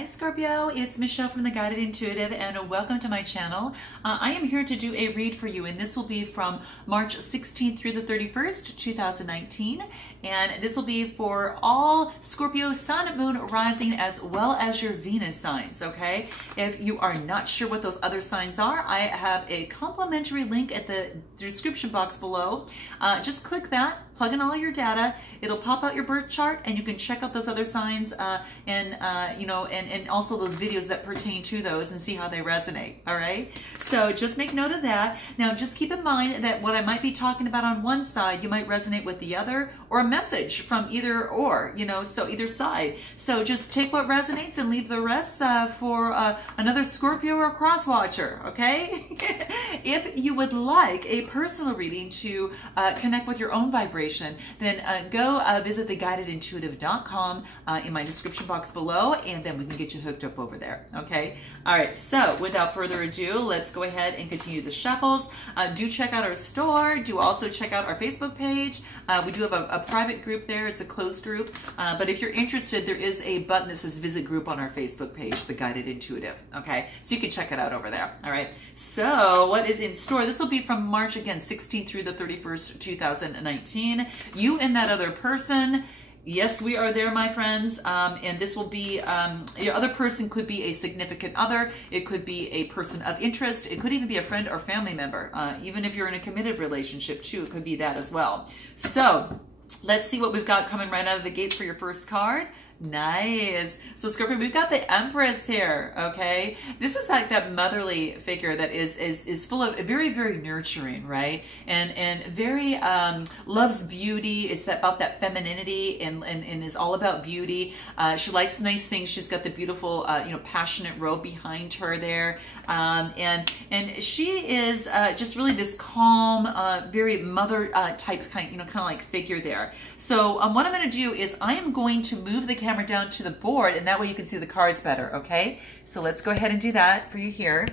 Hi Scorpio, it's Michelle from the Guided Intuitive and welcome to my channel. I am here to do a read for you and this will be from March 16th through the 31st, 2019. And this will be for all Scorpio Sun, Moon, Rising, as well as your Venus signs, okay? If you are not sure what those other signs are, I have a complimentary link at the description box below. Just click that, plug in all your data, it'll pop out your birth chart and you can check out those other signs and also those videos that pertain to those and see how they resonate, all right? So just make note of that. Now just keep in mind that what I might be talking about on one side, you might resonate with the other, or a message from either or, so either side. So just take what resonates and leave the rest for another Scorpio or cross watcher, okay? If you would like a personal reading to connect with your own vibration, then go visit theguidedintuitive.com in my description box below, and then we can get you hooked up over there, okay? All right, so without further ado, let's go ahead and continue the shuffles. Do check out our store. Do also check out our Facebook page. We do have a private group there. It's a closed group. But if you're interested, there is a button that says visit group on our Facebook page, The Guided Intuitive. Okay, so you can check it out over there. All right, so what is in store? This will be from March, again, 16th through the 31st, 2019. You and that other person. Yes, we are there, my friends, and this will be, your other person could be a significant other, it could be a person of interest, it could even be a friend or family member, even if you're in a committed relationship too, it could be that as well. So, let's see what we've got coming right out of the gates for your first card. Nice. So Scorpio, we've got the Empress here, okay? This is like that motherly figure that is full of very, very nurturing, right? And very loves beauty. It's about that femininity and is all about beauty. She likes nice things. She's got the beautiful, passionate robe behind her there. And she is just really this calm, very mother type kind of like figure there. So what I'm going to do is I am going to move the camera down to the board, and that way you can see the cards better, okay? So let's go ahead and do that for you here.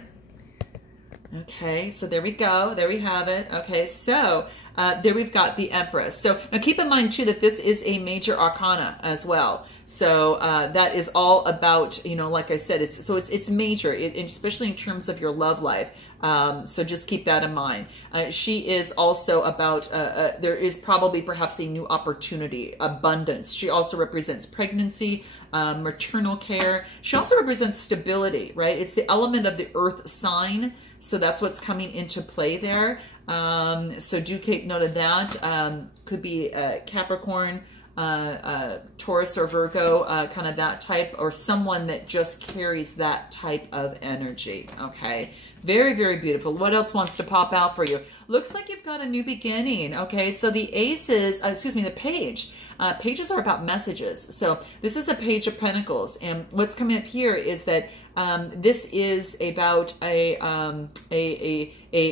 Okay, so there we go. There we have it. Okay, so there we've got the Empress. So now keep in mind too that this is a major arcana as well. So that is all about, like I said, it's major, especially in terms of your love life. So just keep that in mind. She is also about, there is probably perhaps a new opportunity, abundance. She also represents pregnancy, maternal care. She also represents stability, right? It's the element of the earth sign. So that's what's coming into play there. So do take note of that. Could be Capricorn, Taurus or Virgo, kind of that type, or someone that just carries that type of energy, okay? Very, very beautiful. What else wants to pop out for you? Looks like you've got a new beginning, okay? So the aces, the page. Pages are about messages. So this is the Page of Pentacles, and what's coming up here is that this is about a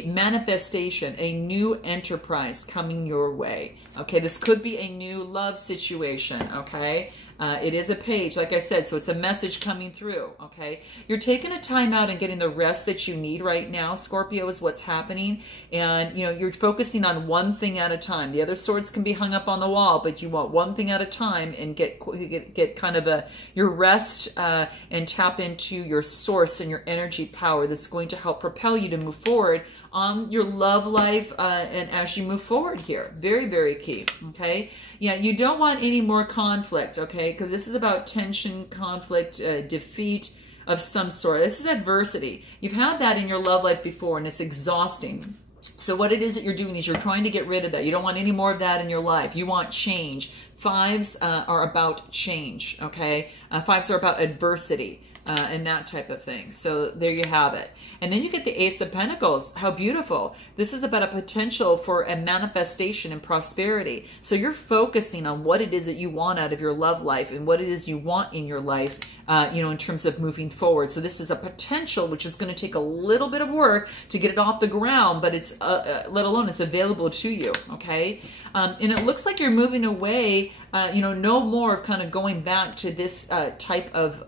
manifestation, a new enterprise coming your way. Okay, this could be a new love situation, okay? It is a page, like I said, so it's a message coming through, okay? You're taking a time out and getting the rest that you need right now, Scorpio, is what's happening. And, you're focusing on one thing at a time. The other swords can be hung up on the wall, but you want one thing at a time and get kind of your rest and tap into your source and your energy power that's going to help propel you to move forward on your love life and as you move forward here. Very, very key, okay? Yeah, you don't want any more conflict, okay? Because this is about tension, conflict, defeat of some sort. This is adversity. You've had that in your love life before, and it's exhausting. So what it is that you're doing is you're trying to get rid of that. You don't want any more of that in your life. You want change. Fives are about change, okay? Fives are about adversity. And that type of thing. So there you have it. And then you get the Ace of Pentacles. How beautiful. This is about a potential for a manifestation and prosperity. So you're focusing on what it is that you want out of your love life and what it is you want in your life, in terms of moving forward. So this is a potential which is going to take a little bit of work to get it off the ground, but it's, let alone it's available to you, okay? And it looks like you're moving away, no more of kind of going back to this type of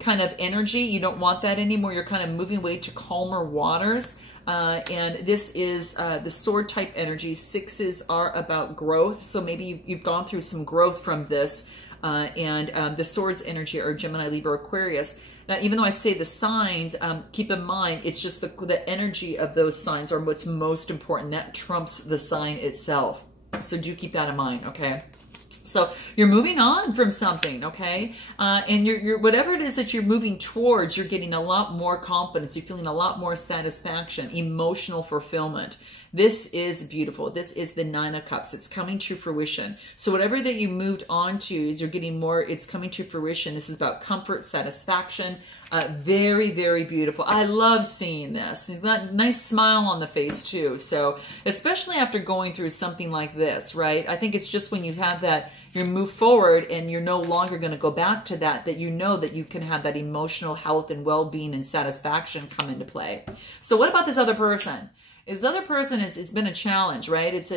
kind of energy. You don't want that anymore. You're kind of moving away to calmer waters. And this is the sword type energy. Sixes are about growth. So maybe you've gone through some growth from this. and the Swords energy are Gemini, Libra, Aquarius. Now, even though I say the signs, keep in mind, it's just the energy of those signs are what's most important. That trumps the sign itself. So do keep that in mind, okay? So you're moving on from something, okay? And you're whatever it is that you're moving towards, you're getting a lot more confidence. You're feeling a lot more satisfaction, emotional fulfillment. This is beautiful. This is the Nine of Cups. It's coming to fruition. So whatever that you moved on to, you're getting more, it's coming to fruition. This is about comfort, satisfaction. Very, very beautiful. I love seeing this. He's got a nice smile on the face too. So especially after going through something like this, right? I think it's just when you have that, you move forward and you're no longer going to go back to that, that you know that you can have that emotional health and well-being and satisfaction come into play. So what about this other person? This other person it's been a challenge, right? It's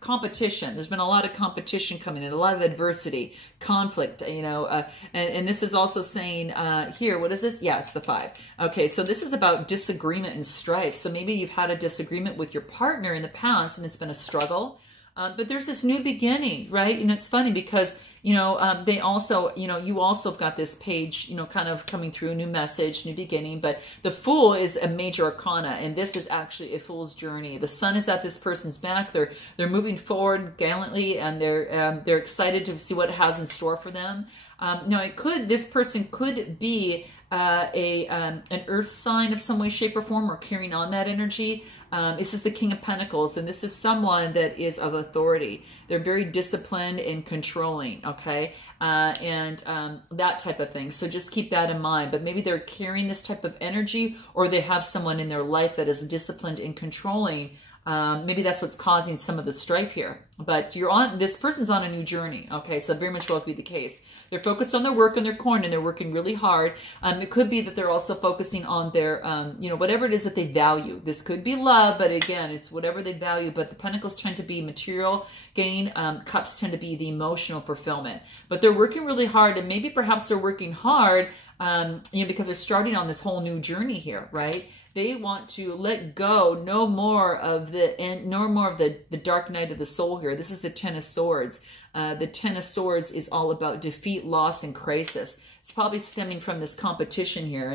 competition. There's been a lot of competition coming in, a lot of adversity, conflict, you know, and this is also saying here, what is this? Yeah, it's the 5. Okay, so this is about disagreement and strife. So maybe you've had a disagreement with your partner in the past and it's been a struggle, but there's this new beginning, right? And it's funny because you know, they also, you know, you also have got this page, you know, kind of coming through, a new message, new beginning. But the Fool is a major arcana, and this is actually a fool's journey. The sun is at this person's back. They're moving forward gallantly, and they're excited to see what it has in store for them. Now, this person could be an earth sign of some way, shape, or form, or carrying on that energy. This is the King of Pentacles, and this is someone that is of authority. They're very disciplined and controlling, okay? And that type of thing. So just keep that in mind. But maybe they're carrying this type of energy, or they have someone in their life that is disciplined and controlling. Maybe that's what's causing some of the strife here. But this person's on a new journey, okay? So very much well could be the case. They're focused on their work and their coin, and they're working really hard. It could be that they're also focusing on their, you know, whatever it is that they value. This could be love, but again, it's whatever they value. But the Pentacles tend to be material gain. Cups tend to be the emotional fulfillment. But they're working really hard, and maybe perhaps they're working hard, you know, because they're starting on this whole new journey here, right? They want to let go, no more of the dark night of the soul here. This is the Ten of Swords. The Ten of Swords is all about defeat, loss, and crisis. It's probably stemming from this competition here.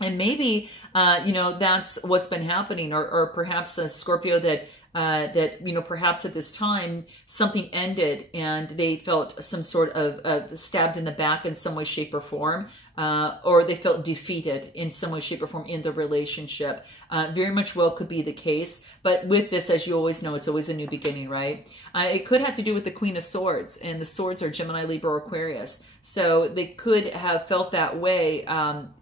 And maybe, you know, that's what's been happening. Or perhaps a Scorpio that, you know, perhaps at this time something ended and they felt some sort of stabbed in the back in some way, shape, or form. Or they felt defeated in some way, shape, or form in the relationship. Very much well could be the case. But with this, as you always know, it's always a new beginning, right? It could have to do with the Queen of Swords. And the Swords are Gemini, Libra, or Aquarius. So they could have felt that way,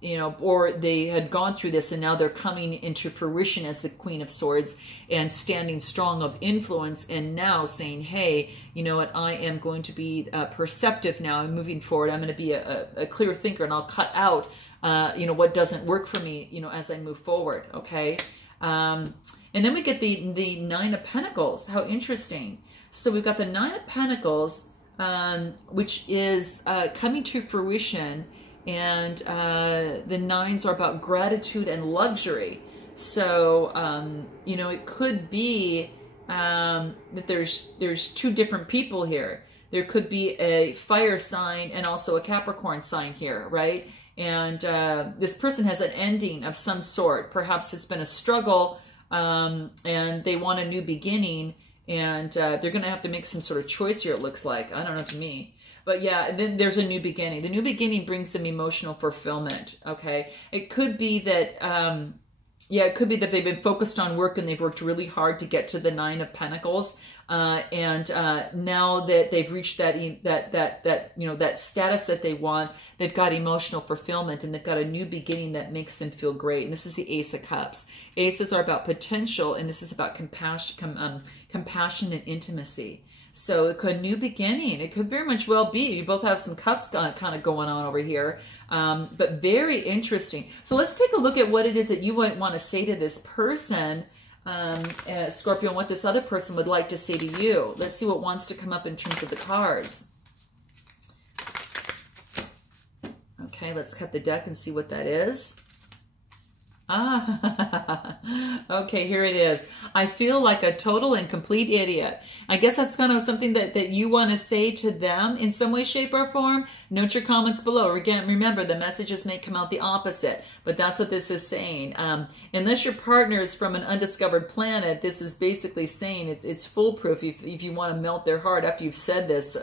you know, or they had gone through this and now they're coming into fruition as the Queen of Swords and standing strong of influence and now saying, hey, you know what, I am going to be perceptive now and moving forward. I'm going to be a clear thinker, and I'll cut out, you know, what doesn't work for me, you know, as I move forward, okay? And then we get the Nine of Pentacles. How interesting. So we've got the Nine of Pentacles, which is coming to fruition, and the nines are about gratitude and luxury. So, you know, it could be that there's two different people here. There could be a fire sign and also a Capricorn sign here, right? And this person has an ending of some sort. Perhaps it's been a struggle, and they want a new beginning. And they're going to have to make some sort of choice here, it looks like. I don't know, to me. But yeah, then there's a new beginning. The new beginning brings them emotional fulfillment, okay? It could be that, yeah, it could be that they've been focused on work and they've worked really hard to get to the Nine of Pentacles. And now that they've reached that you know, that status that they want, they've got emotional fulfillment and they've got a new beginning that makes them feel great. And this is the Ace of Cups. Aces are about potential, and this is about compassion and intimacy. So it could new beginning. It could very much well be. You both have some cups kind of going on over here, but very interesting. So let's take a look at what it is that you might want to say to this person, Scorpio, and what this other person would like to say to you. Let's see what wants to come up in terms of the cards. Okay, let's cut the deck and see what that is. Ah, okay, here it is. I feel like a total and complete idiot. I guess that's kind of something that you want to say to them in some way, shape, or form. Note your comments below. Again, remember, the messages may come out the opposite, but that's what this is saying. Unless your partner is from an undiscovered planet, this is basically saying it's foolproof if you want to melt their heart after you've said this.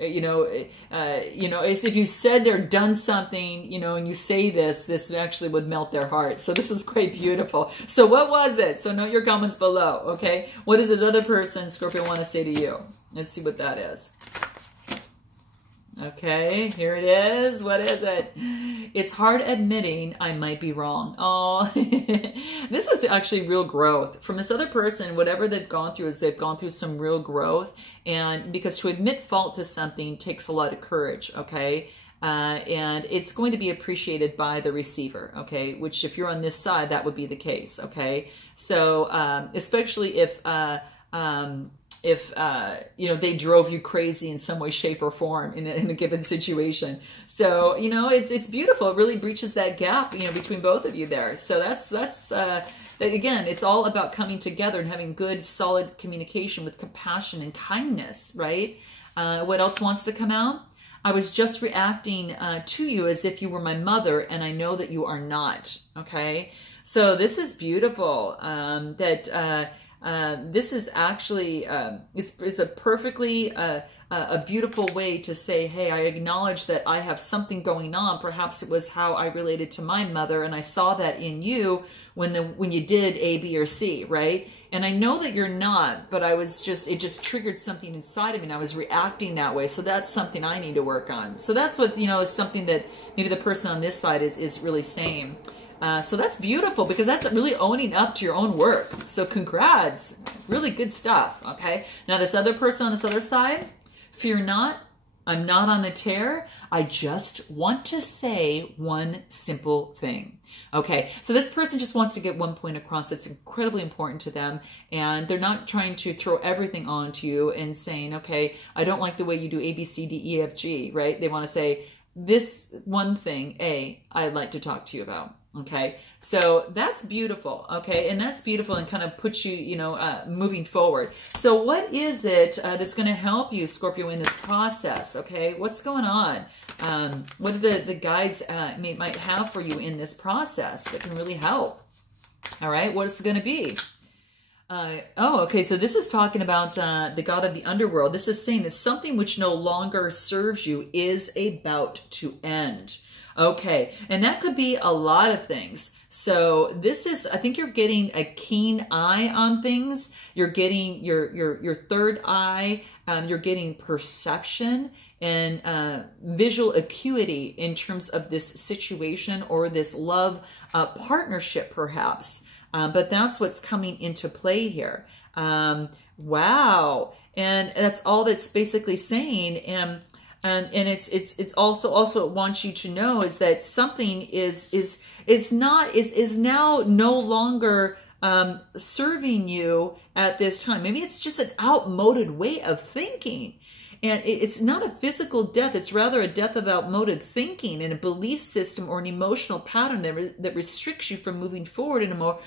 It's if you said or done something, and you say this actually would melt their heart. So this is quite beautiful. So what was it? So note your comments below, okay? What does this other person, Scorpio, want to say to you? Let's see what that is. Okay, here it is. What is it? It's hard admitting I might be wrong. Oh, this is actually real growth. From this other person, whatever they've gone through is they've gone through some real growth. And because to admit fault to something takes a lot of courage, okay? And it's going to be appreciated by the receiver, okay? Which if you're on this side, that would be the case, okay? So especially if they drove you crazy in some way, shape, or form in a given situation. So, it's beautiful. It really breaches that gap, between both of you there. So that's again, it's all about coming together and having good, solid communication with compassion and kindness, right? What else wants to come out? I was just reacting to you as if you were my mother, and I know that you are not, okay? So this is beautiful, this is actually is a perfectly a beautiful way to say, hey, I acknowledge that I have something going on. Perhaps it was how I related to my mother, and I saw that in you when you did A, B, or C, right? And I know that you're not, but it just triggered something inside of me, and I was reacting that way. So that's something I need to work on. So that's what, is something that maybe the person on this side is really saying. So that's beautiful, because that's really owning up to your own work. So congrats. Really good stuff, okay? Now this other person on this other side, fear not, I'm not on the tear. I just want to say one simple thing. Okay, so this person just wants to get one point across that's incredibly important to them, and they're not trying to throw everything onto you and saying, okay, I don't like the way you do A, B, C, D, E, F, G, right? They want to say, this one thing, A, I'd like to talk to you about. Okay, so that's beautiful, okay, and that's beautiful and kind of puts you, moving forward. So what is it that's going to help you, Scorpio, in this process, okay? What's going on? What do the guides might have for you in this process that can really help? All right, what is it going to be? Okay, so this is talking about the god of the underworld. This is saying that something which no longer serves you is about to end. Okay, and that could be a lot of things. So this is, I think you're getting a keen eye on things. You're getting your third eye. You're getting perception and visual acuity in terms of this situation or this love partnership, perhaps. But that's what's coming into play here. Wow, and that's all that's basically saying. And it's also it wants you to know is that something is now no longer serving you at this time. Maybe it's just an outmoded way of thinking. And it's not a physical death. It's rather a death of outmoded thinking and a belief system or an emotional pattern that restricts you from moving forward in a more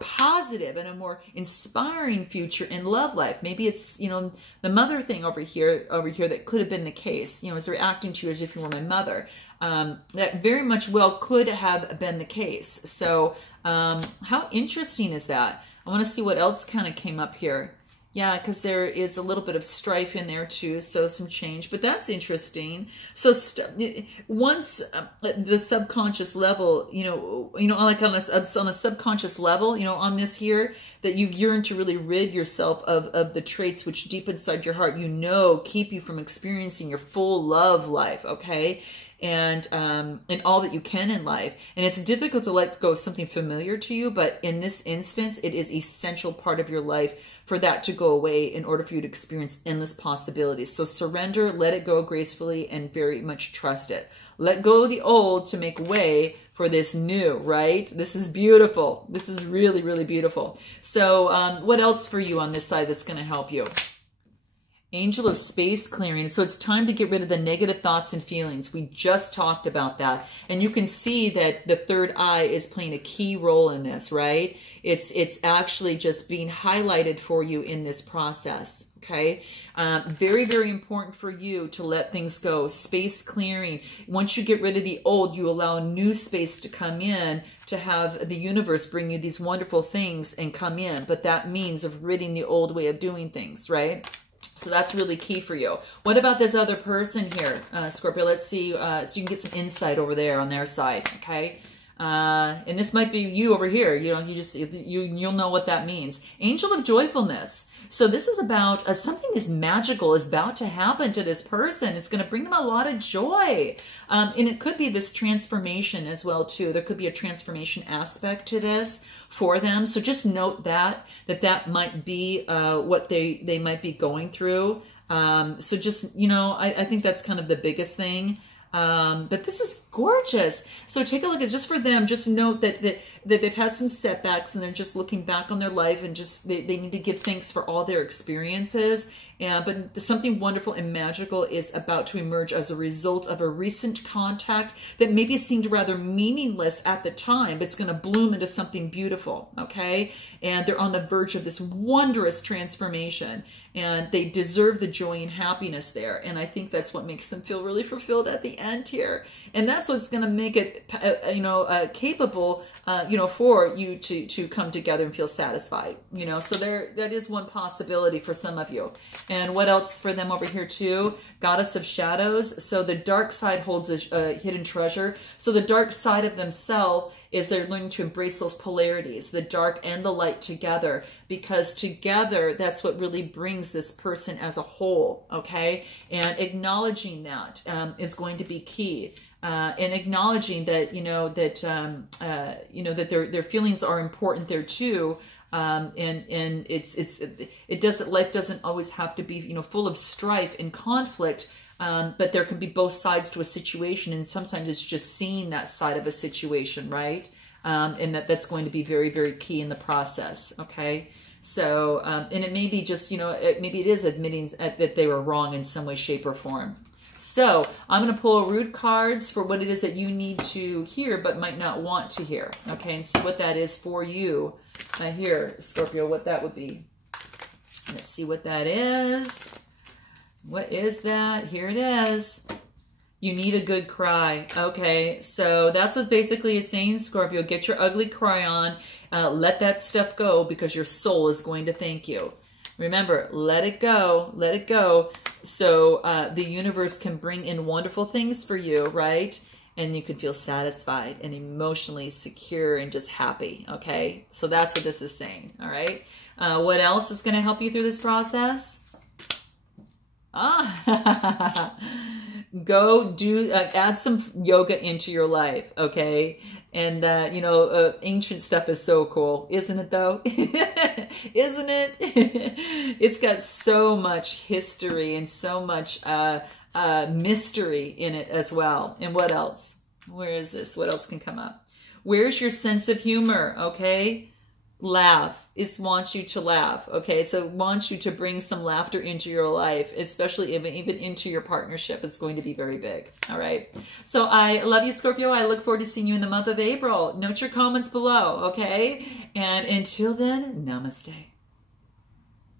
positive and a more inspiring future in love life. Maybe it's, the mother thing over here that could have been the case, is reacting to you as if you were my mother. That very much well could have been the case. So how interesting is that? I want to see what else kind of came up here. Yeah, because there is a little bit of strife in there too, so some change, but that's interesting. So once the subconscious level, like on a subconscious level, on this here, that you yearn to really rid yourself of the traits which deep inside your heart, keep you from experiencing your full love life, okay? And all that you can in life. And it's difficult to let go of something familiar to you, but in this instance, it is essential part of your life for that to go away in order for you to experience endless possibilities. So surrender, let it go gracefully, and very much trust it. Let go of the old to make way for this new, right? This is beautiful. This is really, really beautiful. So what else for you on this side that's going to help you? Angel of space clearing. So it's time to get rid of the negative thoughts and feelings. We just talked about that. And you can see that the third eye is playing a key role in this, right? It's actually just being highlighted for you in this process, okay? Very, very important for you to let things go. Space clearing. Once you get rid of the old, you allow new space to come in, to have the universe bring you these wonderful things and come in. But that means of ridding the old way of doing things, right? So that's really key for you. What about this other person here, Scorpio? Let's see, so you can get some insight over there on their side, okay? And this might be you over here. You know, you'll know what that means. Angel of joyfulness. So this is about something is magical is about to happen to this person. It's going to bring them a lot of joy. And it could be this transformation as well, too. There could be a transformation aspect to this for them. So just note that might be what they might be going through. So just, you know, I think that's kind of the biggest thing. But this is gorgeous. So take a look at, just for them, just note that they've had some setbacks and they're just looking back on their life and just, they need to give thanks for all their experiences. But something wonderful and magical is about to emerge as a result of a recent contact that maybe seemed rather meaningless at the time, but it's going to bloom into something beautiful, okay? And they're on the verge of this wondrous transformation, and they deserve the joy and happiness there. And I think that's what makes them feel really fulfilled at the end here. And that's what's going to make it, capable, for you to come together and feel satisfied, so that is one possibility for some of you. And what else for them over here too? Goddess of shadows. So the dark side holds a hidden treasure. So the dark side of themselves is they're learning to embrace those polarities, the dark and the light together, because together that's what really brings this person as a whole, okay? And acknowledging that is going to be key. And acknowledging that, that their feelings are important there too. And life doesn't always have to be, full of strife and conflict. But there can be both sides to a situation, and sometimes it's just seeing that side of a situation, right? And that's going to be very, very key in the process, okay? So, and it may be just, maybe it is admitting that they were wrong in some way, shape, or form. So I'm going to pull root cards for what it is that you need to hear but might not want to hear, okay? And see what that is for you here, Scorpio, what that would be. Let's see what that is. What is that? Here it is. You need a good cry. Okay, so that's what basically is saying, Scorpio. Get your ugly cry on. Let that stuff go, because your soul is going to thank you. Remember, let it go. Let it go. So the universe can bring in wonderful things for you, right? And you can feel satisfied and emotionally secure and just happy, okay? So that's what this is saying, all right? What else is going to help you through this process? Go do, add some yoga into your life, okay? And, ancient stuff is so cool, isn't it though? Isn't it? It's got so much history and so much mystery in it as well. And what else? Where is this? What else can come up? Where's your sense of humor, okay? Laugh. It wants you to laugh, okay? So it wants you to bring some laughter into your life, especially even into your partnership. It's going to be very big, all right? So I love you, Scorpio. I look forward to seeing you in the month of April. Note your comments below, okay? And until then, namaste.